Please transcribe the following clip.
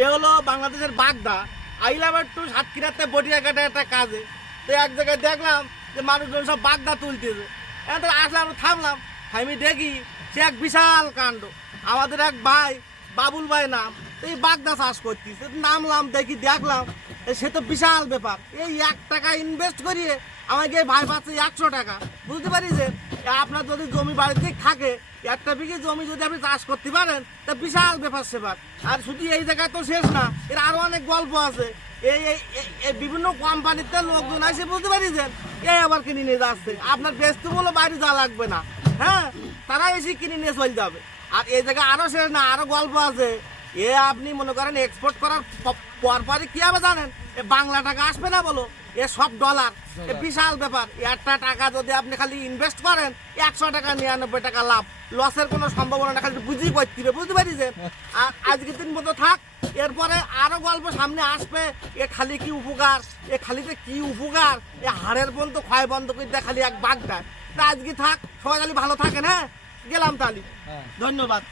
এ হলো বাংলাদেশের বাগদা। আইলাম একটু সাতক্ষীরাতে বটিয়াঘাটে একটা কাজে, তো এক জায়গায় দেখলাম যে মানুষজন সব বাগদা তুলতেছে। এখন আসলাম, থামলাম, থামি দেখি সে এক বিশাল কাণ্ড। আমাদের এক ভাই, বাবুল ভাই নাম, এই বাগদা চাষ করতেছে। নামলাম, দেখি, দেখলাম সে তো বিশাল ব্যাপার। এই 1 টাকা ইনভেস্ট করিয়ে আমাকে ভাই পাচ্ছে 100 টাকা। বুঝতে পারি যে আপনার যদি জমি বাড়িতে থাকে, 1 বিঘে জমি যদি আপনি চাষ করতে পারেন, তা বিশাল ব্যাপার সেবার। আর শুধু এই জায়গায় তো শেষ না, এর আরো অনেক গল্প আছে। এই এই বিভিন্ন কোম্পানিতে লোকজন আসে, বুঝতে পারিছেন, এই আবার কিনে নিয়ে যাচ্ছে। আপনার বেচতে বলে বাইরে যা লাগবে না, হ্যাঁ, তারা এসে কিনে নিয়ে চলে যাবে। আর এই জায়গায় আরো শেষ না, আরো গল্প আছে। এ আপনি মনে করেন এক্সপোর্ট করার পরপরই কি হবে জানেন, এ বাংলা টাকা আসবে না বলো, এ সব ডলার। এ বিশাল ব্যাপার। 1 টাকা যদি আপনি খালি ইনভেস্ট করেন, 100 টাকা 99 টাকা লাভ। লসের কোনো সম্ভাবনা না, খালি বুঝেই করতে হবে, বুঝতে পারিছেন। আর আজকের দিন মতো থাক, এরপরে আরো গল্প সামনে আসবে। এ খালি কি উপকার, এ খালিতে কি উপকার, এ হাড়ের পর্যন্ত ক্ষয় বন্ধ করে দেয় খালি এক বাগদা। তা আজকে থাক, সবাই খালি ভালো থাকেন। হ্যাঁ, গেলাম তাহলে, ধন্যবাদ।